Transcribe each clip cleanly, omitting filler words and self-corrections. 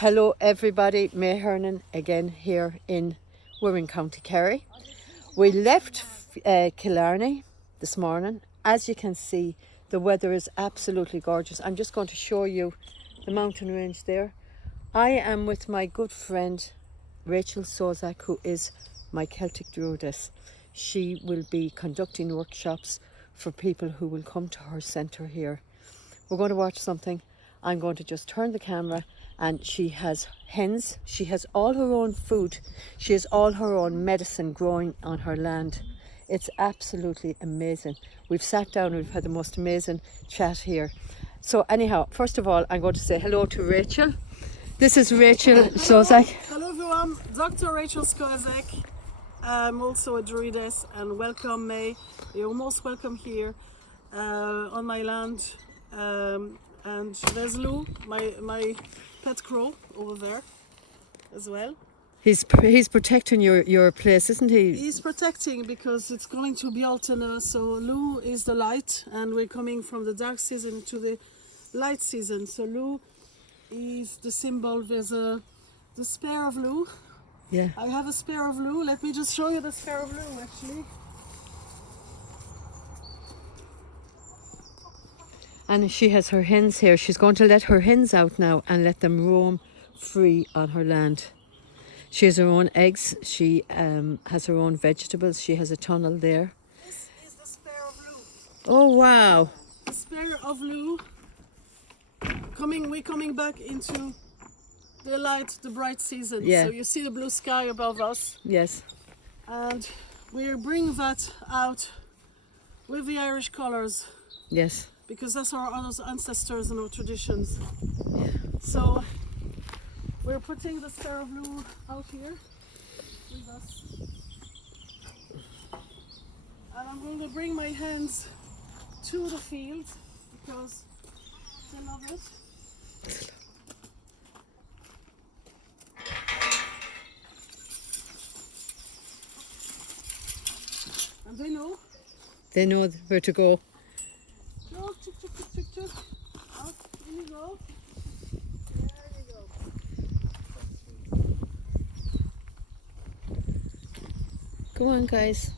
Hello everybody, May Hernan again here we're in County Kerry. We left Killarney this morning. As you can see, the weather is absolutely gorgeous. I'm just going to show you the mountain range there. I am with my good friend Rachel Scoazec, who is my Celtic Druidess. She will be conducting workshops for people who will come to her centre here. We're going to watch something. I'm going to just turn the camera, and she has hens. She has all her own food. She has all her own medicine growing on her land. It's absolutely amazing. We've sat down, we've had the most amazing chat here. So anyhow, first of all, I'm going to say hello to Rachel. This is Rachel Scoazec. Hello everyone, Dr. Rachel Scoazec. I'm also a Druidess, and welcome May. You're most welcome here on my land. And there's Lou, my pet crow over there as well. He's protecting your place, isn't he? He's protecting because it's going to be alternate. So Lou is the light, and we're coming from the dark season to the light season. So Lou is the symbol. There's the spear of Lou. Yeah. I have a spear of Lou. Let me just show you the spear of Lou actually. And she has her hens here. She's going to let her hens out now and let them roam free on her land. She has her own eggs. She has her own vegetables. She has a tunnel there. This is the spear of Lou. Oh, wow. The spear of Lou. We're coming back into the light, the bright season. Yeah. So you see the blue sky above us. Yes. And we bring that out with the Irish colours. Yes. Because that's our ancestors and our traditions. Yeah. So we're putting the spear of Lou out here with us. And I'm going to bring my hands to the field because they love it. And they know. They know where to go. No, tick, tick, tick, tick, tick. Up, here you go. There you go. Go on, guys.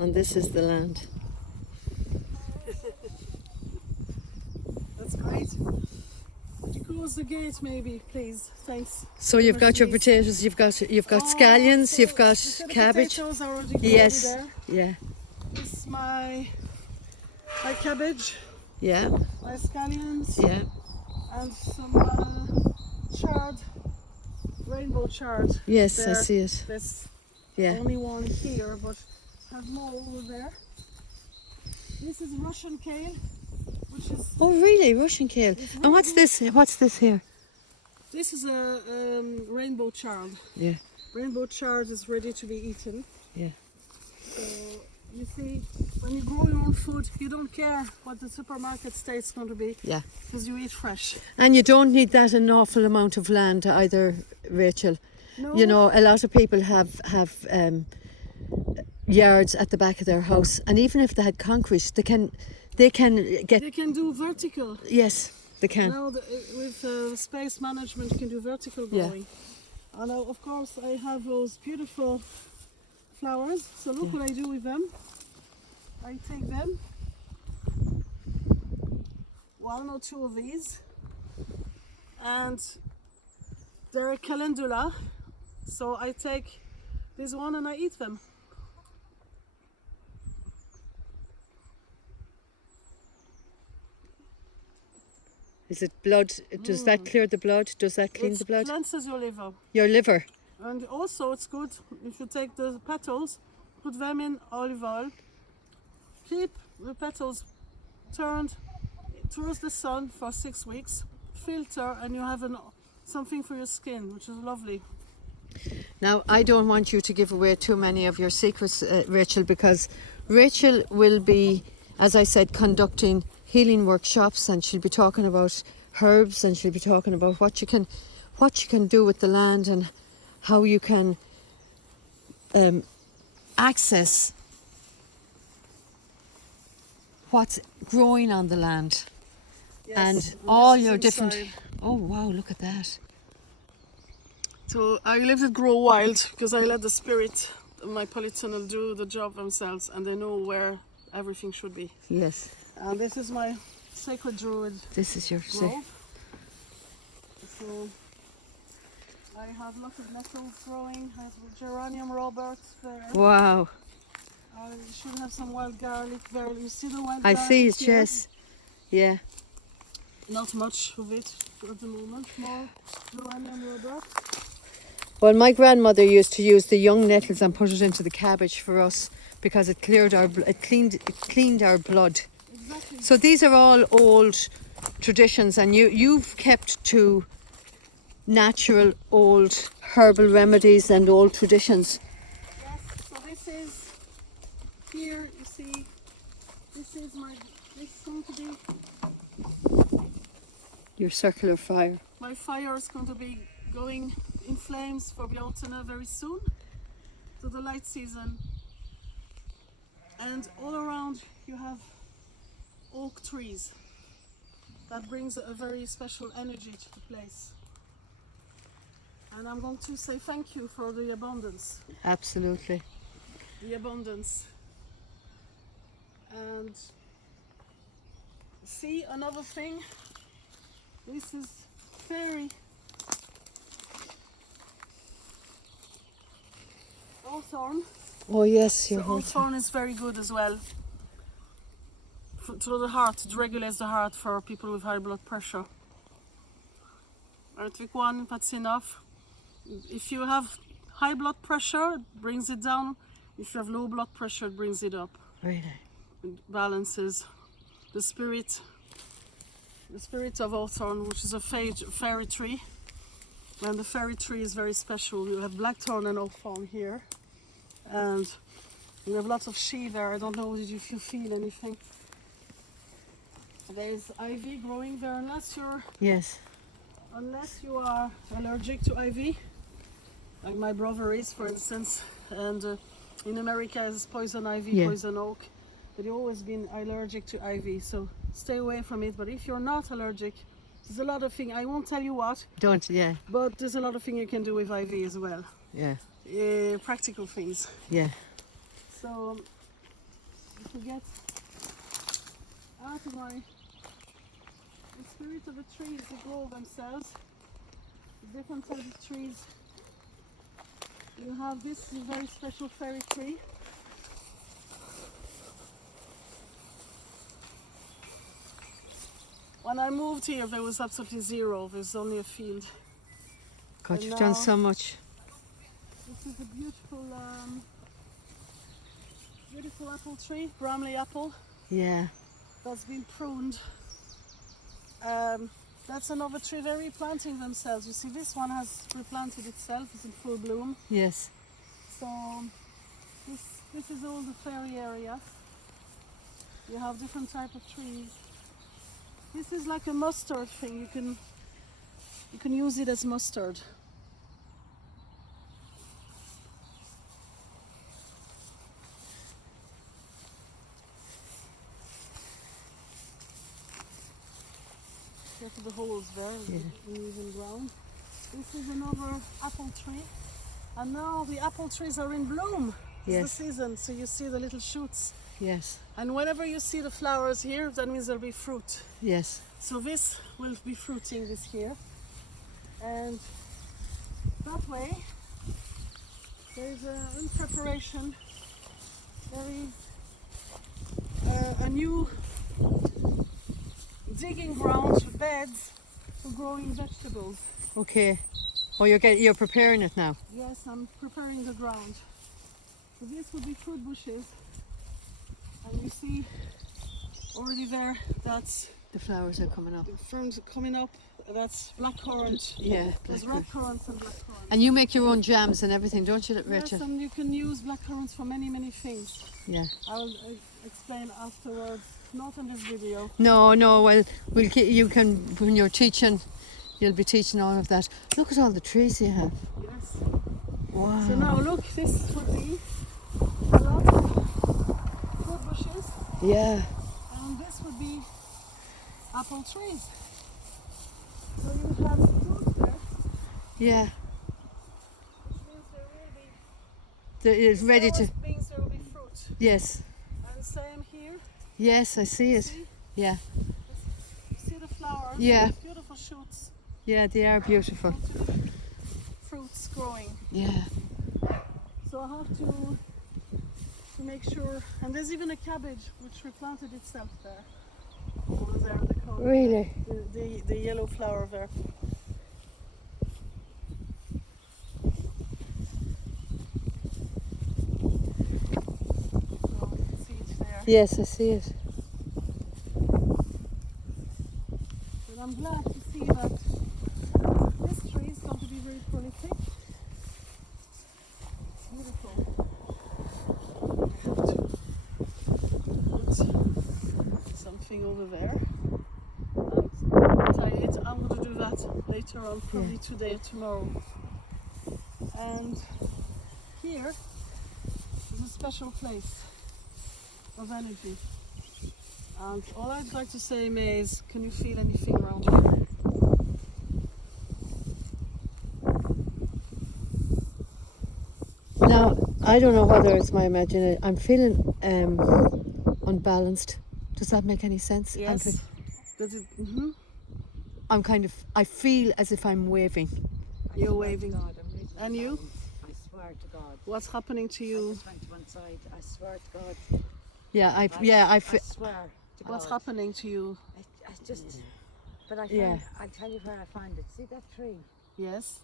And this is the land. That's great. Would you close the gate maybe, please? Thanks. So you've got your potatoes, you've got scallions, so you've got you see the cabbage. potatoes are already Yes. there. Yeah. This is my cabbage, Yeah. my scallions, Yeah. and some chard, rainbow chard. Yes, I There. see it. There's Yeah. only one here, but have more over there. This is Russian kale, which is Oh, really? Russian kale. And what's this? What's this here? this is a rainbow chard. Yeah. Rainbow chard is ready to be eaten. Yeah. So you see, when you grow your own food, you don't care what the supermarket state's going to be, Yeah. because you eat fresh. And you don't need that an awful amount of land either, Rachel. No, You know, a lot of people have yards at the back of their house, and even if they had concrete, they can get. they can do vertical. Yes, they can. Now with space management, you can do vertical Yeah. growing. And now, of course, I have those beautiful flowers. So look what I do with them. I take them, one or two of these, and they're a calendula. So I take this one and I eat them. Is it blood? Does that clear the blood? Does that clean the blood? It cleanses your liver. Your liver. And also it's good if you take the petals, put them in olive oil, keep the petals turned towards the sun for 6 weeks, filter, and you have something for your skin, which is lovely. Now, I don't want you to give away too many of your secrets, Rachel, because Rachel will be, as I said, conducting healing workshops, and she'll be talking about herbs, and she'll be talking about what you can do with the land and how you can access what's growing on the land. and all this is your different. inside. Oh wow! Look at that. So I let it grow wild because I let the spirit, my polytunnel, do the job themselves, and they know where everything should be. Yes. And this is my sacred druid This is your grove. So I have lots of nettles growing. I have geranium roberts there. Wow. I should have some wild garlic there. You see the wild I garlic see it. here? Yes. Yeah. Not much of it at the moment. More geranium robert. Well, my grandmother used to use the young nettles and put it into the cabbage for us because it cleaned our blood. Exactly. So these are all old traditions, and you've kept to natural old herbal remedies and old traditions. Yes, so this is here, you see, this is going to be, Your circular fire. my fire is going to be going in flames for the autumn very soon, to the light season. And all around you have oak trees. That brings a very special energy to the place. And I'm going to say thank you for the abundance. Absolutely. The abundance. And see, another thing, this is fairy hawthorn. Oh yes, So your whole. hawthorn is very good as well to the heart. It regulates the heart for people with high blood pressure. I take one, that's enough. If you have high blood pressure, it brings it down. If you have low blood pressure, it brings it up. Really. It balances the spirit of hawthorn, which is a fairy tree. And the fairy tree is very special. You have blackthorn and hawthorn here, and you have lots of shea there. I don't know if you feel anything. There's ivy growing there, unless you are allergic to ivy, like my brother is, for instance. And in America, it's poison ivy, poison oak. But you've always been allergic to ivy, so stay away from it. But if you're not allergic, there's a lot of things. I won't tell you what. Don't. Yeah. But there's a lot of things you can do with ivy as well. Yeah. Practical things. Yeah. So if you get out of the spirit of the trees, they grow themselves. Different types of trees. You have this very special fairy tree. When I moved here, there was absolutely zero. There's only a field. God, And you've done now- so much. This is a beautiful apple tree, Bramley apple, Yeah. that's been pruned. That's another tree. They're replanting themselves. You see, this one has replanted itself. It's in full bloom. Yes. So this is all the fairy area. You have different type of trees. This is like a mustard thing. You can use it as mustard. Careful the holes there in even ground. This is another apple tree. And now the apple trees are in bloom. It's Yes. the season, so you see the little shoots. Yes. And whenever you see the flowers here, that means there'll be fruit. Yes. So this will be fruiting this year. And that way, there's in preparation, there is a new digging ground, beds for growing vegetables. Okay. Oh, you're preparing it now. Yes, I'm preparing the ground. So this would be fruit bushes. And you see already there, that's The flowers are coming up. the ferns coming up. That's blackcurrant. Yeah. There's red currants and blackcurrants. And you make your own jams and everything, don't you, Rachel? Yes, and you can use blackcurrants for many, many things. Yeah. I'll explain afterwards, not in this video. No. Well, you can when you're teaching, you'll be teaching all of that. Look at all the trees you have. Yes. Wow. So now look, this would be a lot of fruit bushes, Yeah. and this would be apple trees. So you have fruit there, Yeah. which means there will be. It's ready to. Means there will be fruit. Yes. And same here. Yes, I see it. See? Yeah. See the flowers? Yeah. Beautiful shoots. Yeah, they are beautiful. Actually, fruits growing. Yeah. So I have to make sure. And there's even a cabbage which replanted itself there. Over there in the corner. Really? The yellow flower there. So you can see it there. Yes, I see it. But I'm glad to see that this tree is going to be very prolific. Beautiful. I have to put something over there and tie it. I'm going to do that later on, probably today or tomorrow. And here is a special place of energy. And all I'd like to say, May, is can you feel anything around here? Now, I don't know whether it's my imagination. I'm feeling unbalanced. Does that make any sense? Yes. Does it? Mm-hmm. I'm kind of. I feel as if I'm waving. You're waving. And you? I swear to God. What's happening to I you? just went to one side. I swear to God. Yeah, I I feel. swear to God. What's happening to you? I just. But I found, Yeah. I'll tell you where I found it. See that tree? Yes.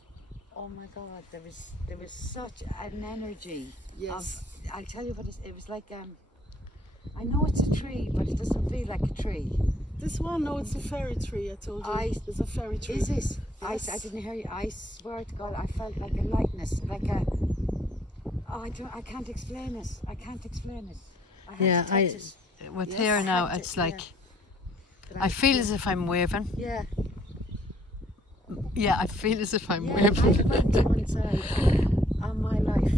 Oh my God, there was such an energy. Yes. I'll tell you what it was like. I know it's a tree, but it doesn't feel like a tree. This one, no, it's a fairy tree. I told you. There's a fairy tree. Is it? Yes. I didn't hear you. I swear to God, I felt like a lightness, like a. Oh, I can't explain it. I can't explain it. I had to touch it. With Yes, here I now, had it's to, like. But I feel as if I'm waving. Yeah. Yeah, I feel as if I'm Yeah, waving. I went to one side on my life,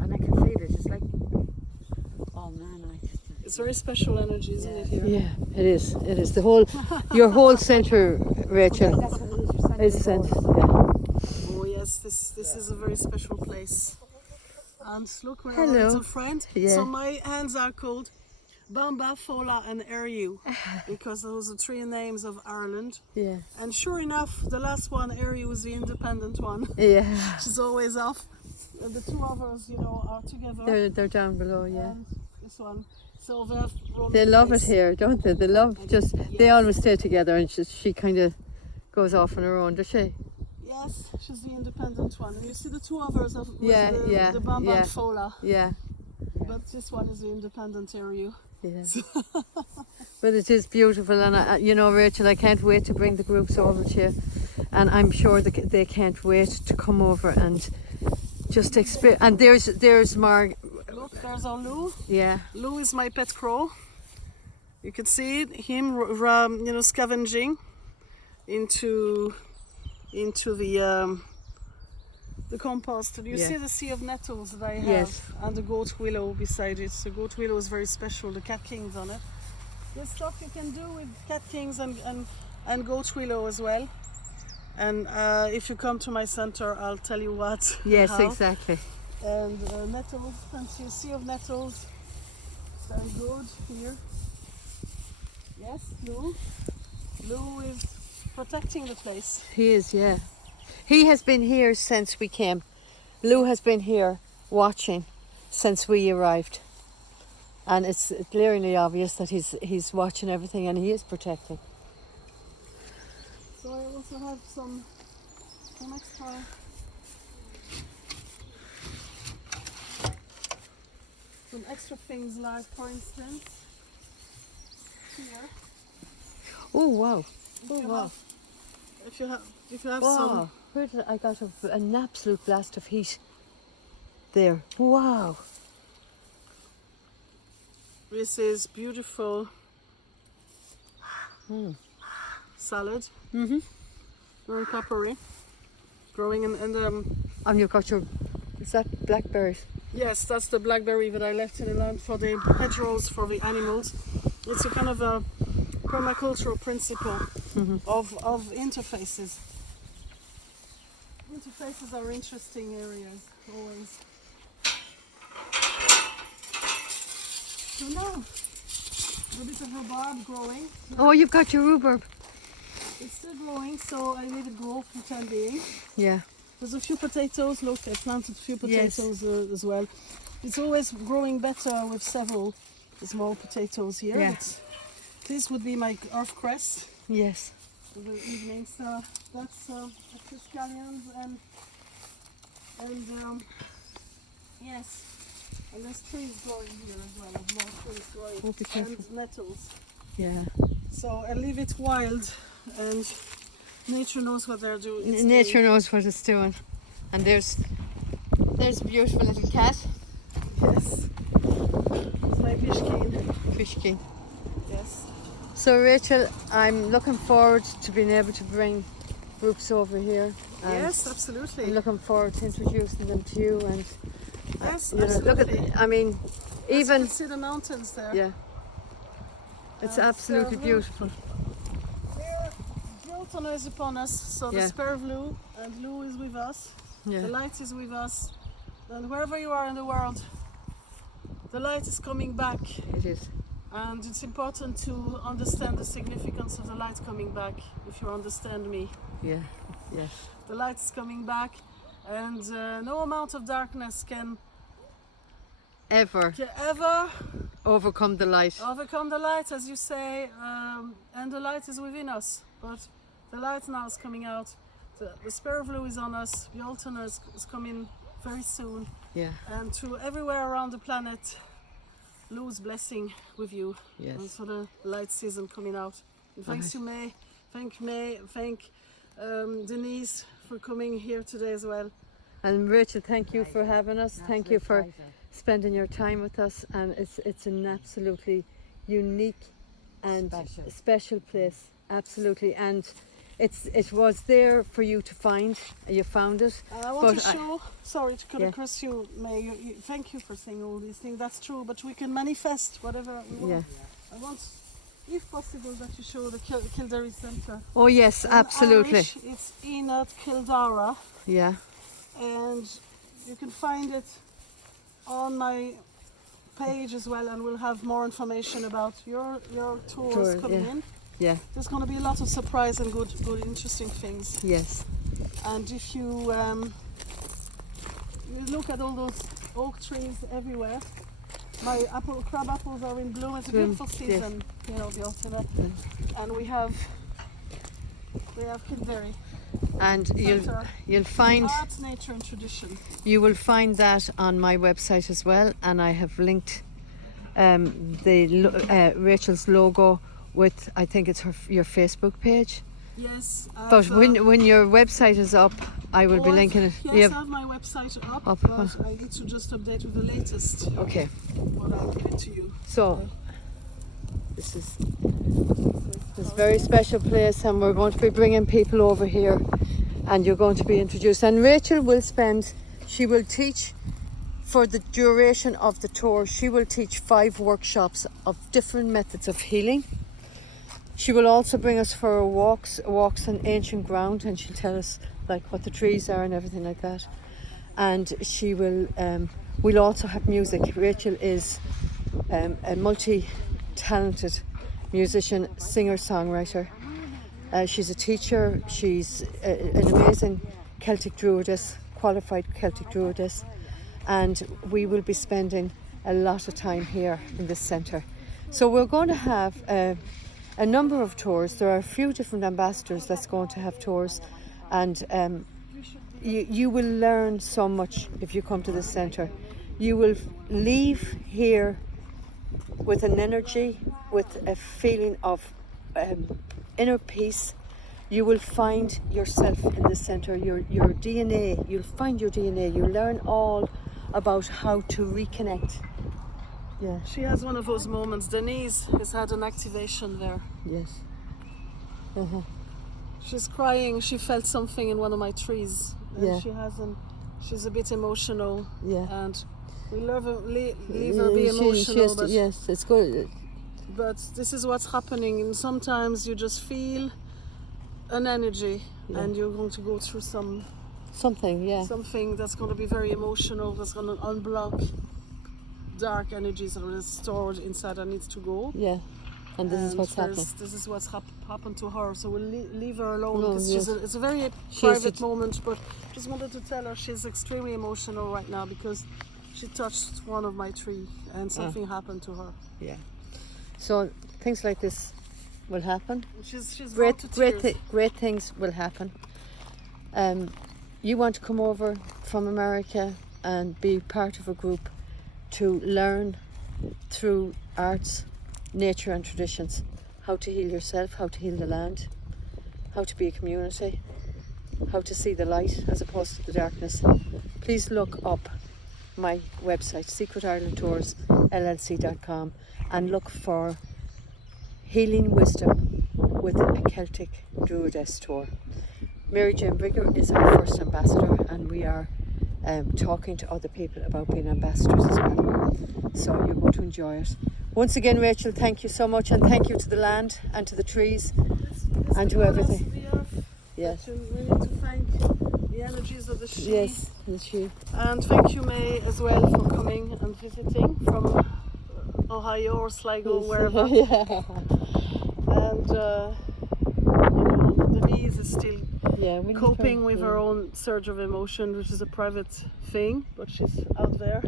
and I can feel it. It's like, oh man, It's very special energy, isn't it, here? Yeah, it is. It is the whole. Your whole centre, Rachel, that's what it is. is centre. Yeah. Oh yes, this is a very special place. And look, my Hello. little friend. Yeah. So my hands are called Bamba, Fola and Eriu, because those are three names of Ireland. Yeah. And sure enough, the last one, Eriu, is the independent one. Yeah. She's always off. The two others, are together. They're down below. Yeah. And this one. So they have run They the love it place. here, don't they? They love just. They always stay together, and she kind of goes off on her own, does she? Yes, she's the independent one. And you see the two others of Yeah, yeah, the Bamba yeah. and Fola. Yeah. But this one is the independent Eriu. Yeah. But it is beautiful, and Rachel, I can't wait to bring the groups over to you, and I'm sure they can't wait to come over and just experience. And there's Marg. Look, there's our Lou. Yeah. Lou is my pet crow. You can see him, scavenging into the compost. You Yeah. see the sea of nettles that I have, Yes. and the goat willow beside it. The goat willow is very special. The cat kings on it. There's stuff you can do with cat kings and goat willow as well. And if you come to my center, I'll tell you what. Yes, how. exactly. And nettles, fancy sea of nettles. Very good here. Yes, Lou. Lou is protecting the place. He is, yeah. He has been here since we came. Lou has been here watching since we arrived. And it's glaringly obvious that he's watching everything, and he is protecting. So I also have some extra things, like for instance here. Oh wow. If Oh you wow. have, if you have Wow. some, Where did I got an absolute blast of heat there. Wow. this is beautiful salad. Mm-hmm. Very peppery, growing in the. And you've got your, is that blackberries? Yes, that's the blackberry that I left in the land for the hedgerows for the animals. It's a kind of a permacultural principle of interfaces. Interfaces are interesting areas, always. So now, a bit of rhubarb growing. Oh, you've got your rhubarb. It's still growing, so I leave it grow for the time being. Yeah. There's a few potatoes. Look, I planted a few Yes. potatoes as well. It's always growing better with several small potatoes here. Yeah. But this would be my earth cress Yes. for the evening. So that's scallions and yes. And there's trees growing here as well. More trees growing. Oh, be careful. And nettles. Yeah. So I leave it wild, and nature knows what they're doing. Nature knows what it's doing. And there's a beautiful little cat. Yes. It's my fishkin. Fishkin. Yes. So Rachel, I'm looking forward to being able to bring groups over here. And Yes, absolutely. I'm looking forward to introducing them to you. And Yes, you know, look absolutely. at, I mean, You even can see the mountains there. yeah, it's absolutely so beautiful. The autumn is upon us, so Yeah. the Spervlu and Lou is with us. Yeah. The light is with us. And wherever you are in the world, the light is coming back. It is. And it's important to understand the significance of the light coming back, if you understand me. Yeah. Yes. The light is coming back, and no amount of darkness can Ever ever overcome the light. overcome the light, as you say, and the light is within us. But the light now is coming out. The Spirit of Lou is on us. The Alternate is coming very soon. Yeah. And to everywhere around the planet, Lou's blessing with you. Yes. And so the light season coming out. And thanks to May. Thank Denise for coming here today as well. And Rachel, thank you for having us. Thank you for Pleasure. spending your time with us. And it's an absolutely unique and special place. Absolutely. And it was there for you to find. You found it. And I want But to show, sorry to cut Yeah. across you, May, thank you for saying all these things, that's true, but we can manifest whatever we want. Yeah. I want, if possible, that you show the Kildare Centre. Oh yes, In absolutely. Irish, it's Enad Kildara, Yeah. and you can find it on my page as well, and we'll have more information about your tours Tour, coming yeah. in. Yeah. There's going to be a lot of surprise and good interesting things. Yes. And if you look at all those oak trees everywhere, my crab apples are in bloom. It's a Bloom, beautiful yes. season, you know, the autumn. And we have Kildare. And you'll Centre. find Art, nature and tradition. you will find that on my website as well, and I have linked Rachel's logo with, I think it's your Facebook page. Yes. But when your website is up, I will be linking it. Yes, You I have- have my website up, Up. but I need to just update with the latest. okay. What I'll give it to you. So this is this very special place, and we're going to be bringing people over here, and you're going to be introduced. And Rachel will she will teach for the duration of the tour. She will teach 5 workshops of different methods of healing. She will also bring us for walks on ancient ground, and she'll tell us like what the trees are and everything like that. And she will we'll also have music. Rachel is a multi-talented musician, singer, songwriter. She's a teacher. She's an amazing Celtic Druidess, qualified Celtic Druidess, and we will be spending a lot of time here in this centre. So we're going to have a number of tours. There are a few different ambassadors that's going to have tours, and you will learn so much if you come to this centre. You will leave here with an energy, with a feeling of inner peace. You will find yourself in the centre, your DNA. You'll find your DNA. You'll learn all about how to reconnect. Yeah. She has one of those moments. Denise has had an activation there. Yes. She's crying. She felt something in one of my trees. And Yeah. she's a bit emotional. Yeah. And we leave her be emotional. But yes, it's good. but this is what's happening. And sometimes you just feel an energy, and you're going to go through something that's going to be very emotional, that's going to unblock dark energies that are stored inside that needs to go. Yeah. And this is what's happening. This is what's happened to her. So we'll leave her alone because yes. it's a very private moment. But just wanted to tell her she's extremely emotional right now because she touched one of my tree and something happened to her. Yeah. So things like this will happen. She's Great great things will happen. You want to come over from America and be part of a group to learn through arts, nature and traditions how to heal yourself, how to heal the land, how to be a community, how to see the light as opposed to the darkness. Please look up my website, secretirelandtoursllc.com, and look for Healing Wisdom with a Celtic Druidess tour. Mary Jane Brigger is our first ambassador, and we are talking to other people about being ambassadors as well. So you're going to enjoy it. Once again, Rachel, thank you so much, and thank you to the land and to the trees and to everything. Yes. We need to thank the energies of the she. Yes, the she. And thank you, May, as well, for coming and visiting from Ohio or Sligo, wherever. Yeah. And Denise is still coping with her own surge of emotion, which is a private thing, but she's out there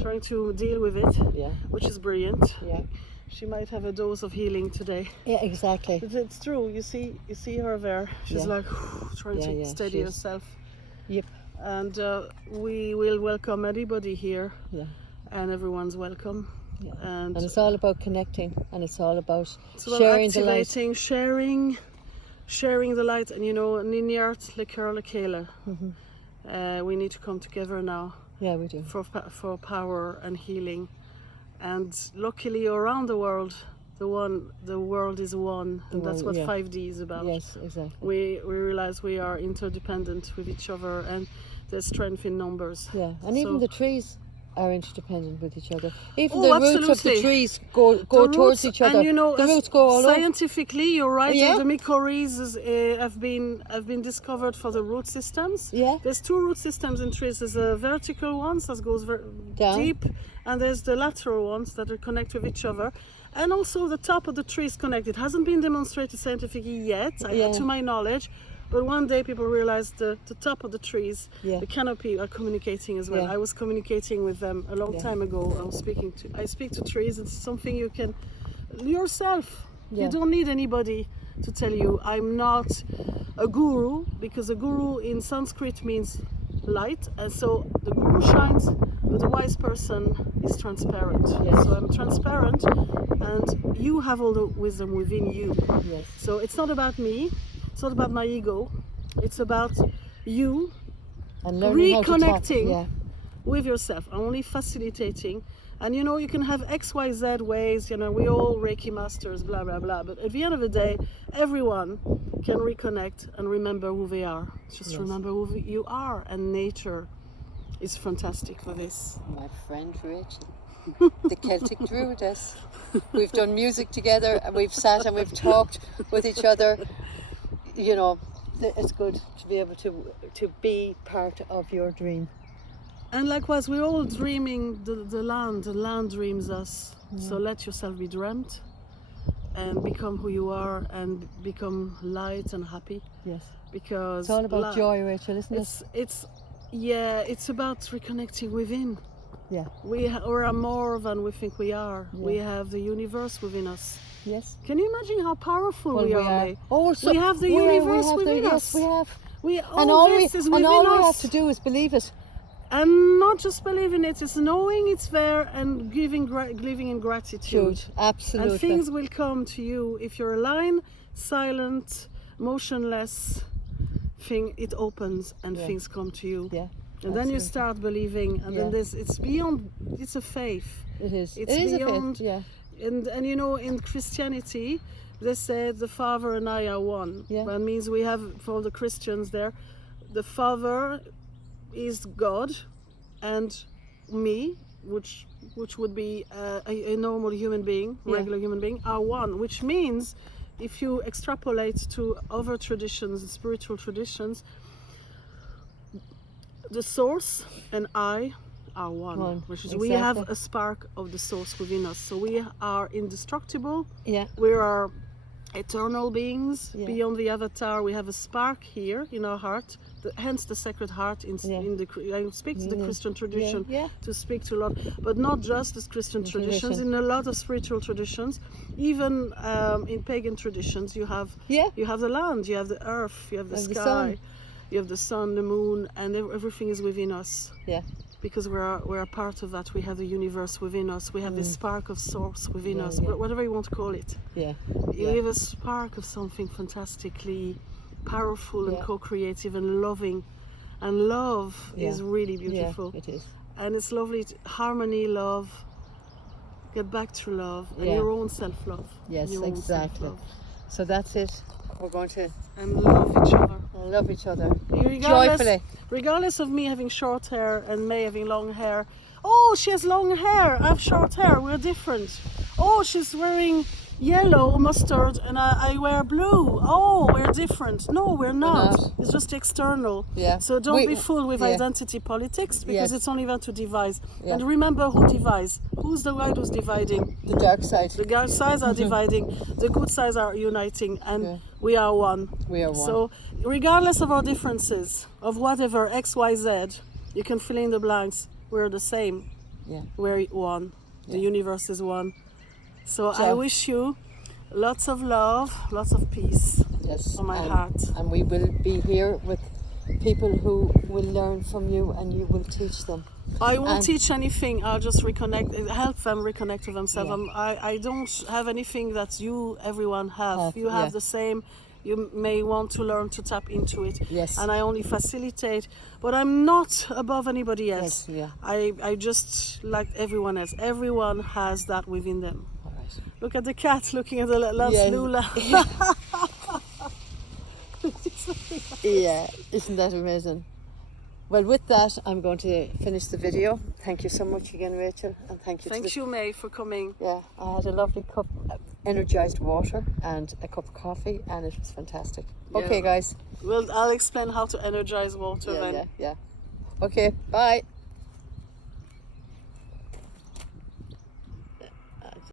trying to deal with it, which is brilliant. Yeah. She might have a dose of healing today. Yeah, exactly. But it's true. You see her there. She's like trying to steady herself. Yep. And we will welcome anybody here. Yeah. And everyone's welcome. Yeah. And it's all about connecting, and it's all about sharing the light. Sharing the light, and Ninyart le Cœur le Céile. We need to come together now. Yeah, we do. For power and healing. And luckily around the world is one, and that's what 5D is about. Yes, exactly. We realize we are interdependent with each other, and there's strength in numbers. Yeah, and even the trees are interdependent with each other. Even the roots of the trees go towards each other. And the roots go all over. Scientifically, you're right. The mycorrhizas have been discovered for the root systems. Yeah. There's two root systems in trees. There's the vertical ones that goes down deep, and there's the lateral ones that are connected with each other. And also the top of the tree is connected. It hasn't been demonstrated scientifically yet, to my knowledge. But one day people realized the top of the trees, the canopy, are communicating as well. I was communicating with them a long time ago. I speak to trees. It's something you can yourself. You don't need anybody to tell you. I'm not a guru, because a guru in Sanskrit means light, and so the guru shines, but the wise person is transparent. So I'm transparent, and you have all the wisdom within you. So it's not about me. It's not about my ego. It's about you and reconnecting with yourself. I'm only facilitating. And you can have XYZ ways, we all Reiki masters, blah, blah, blah. But at the end of the day, everyone can reconnect and remember who they are. Just remember who you are. And nature is fantastic for this. My friend Rachel, the Celtic Druidess. We've done music together, and we've sat and we've talked with each other. It's good to be able to be part of your dream. And likewise, we're all dreaming the land dreams us. So let yourself be dreamt and become who you are and become light and happy. Yes. Because it's all about joy, Rachel, isn't it? It's about reconnecting within. Yeah. We are more than we think we are. Yeah. We have the universe within us. Yes. Can you imagine how powerful we are? Oh, we have the universe within us. Yes, we have. All we have to do is believe it. And not just believing it, it's knowing it's there and living in gratitude. Absolutely. And things will come to you if you're aligned, silent, motionless. It opens and things come to you. Yeah. And then you start believing, and then it's beyond. It's a faith. It is. It's beyond. A faith. Yeah. And in Christianity, they said the Father and I are one. Yeah. That means we have, for the Christians there, the Father is God, and me, which which would be a normal human being, regular human being, are one, which means if you extrapolate to other traditions, spiritual traditions, the source and I are one, which is we have a spark of the source within us. So we are indestructible. Yeah. We are eternal beings beyond the avatar. We have a spark here in our heart, hence the sacred heart in the I speak to the Christian tradition to speak to a lot, but not just the Christian traditions. In a lot of spiritual traditions, even in pagan traditions, you have the land, you have the earth, you have the sky, you have the sun, the moon, and everything is within us. Yeah. Because we're a part of that. We have the universe within us. We have this spark of source within us, whatever you want to call it. Yeah. You have a spark of something fantastically powerful and co-creative and loving. And love is really beautiful. Yeah, it is. And it's lovely. Harmony, love. Get back to love and your own self-love. Yes, your exactly. So that's it. We're going to and love each other. Love each other. Joyfully. Regardless of me having short hair and May having long hair. Oh, she has long hair. I have short hair. We're different. Oh, she's wearing yellow mustard and I wear blue. Oh, we're different. No, we're not. It's just external. Yeah. So don't be fooled with identity politics, because it's only there to divide. And remember who divides. Who's the right who's dividing? The dark side. The dark sides are dividing. The good sides are uniting, and we are one. We are one. So regardless of our differences, of whatever X, Y, Z, you can fill in the blanks. We're the same. Yeah. We're one. The universe is one. So I wish you lots of love, lots of peace on my heart. And we will be here with people who will learn from you, and you will teach them. I won't teach anything. I'll just help them reconnect to themselves. I don't have anything that everyone have. You have the same. You may want to learn to tap into it. Yes. And I only facilitate, but I'm not above anybody else. Yes, I just like everyone else. Everyone has that within them. All right. Look at the cat looking at the last Lula. Yeah, isn't that amazing? Well, with that, I'm going to finish the video. Thank you so much again, Rachel, and thank you. Thank you, May, for coming. Yeah, I had a lovely cup of energized water and a cup of coffee, and it was fantastic. Yeah. Okay, guys. Well, I'll explain how to energize water then. Yeah. Okay, bye.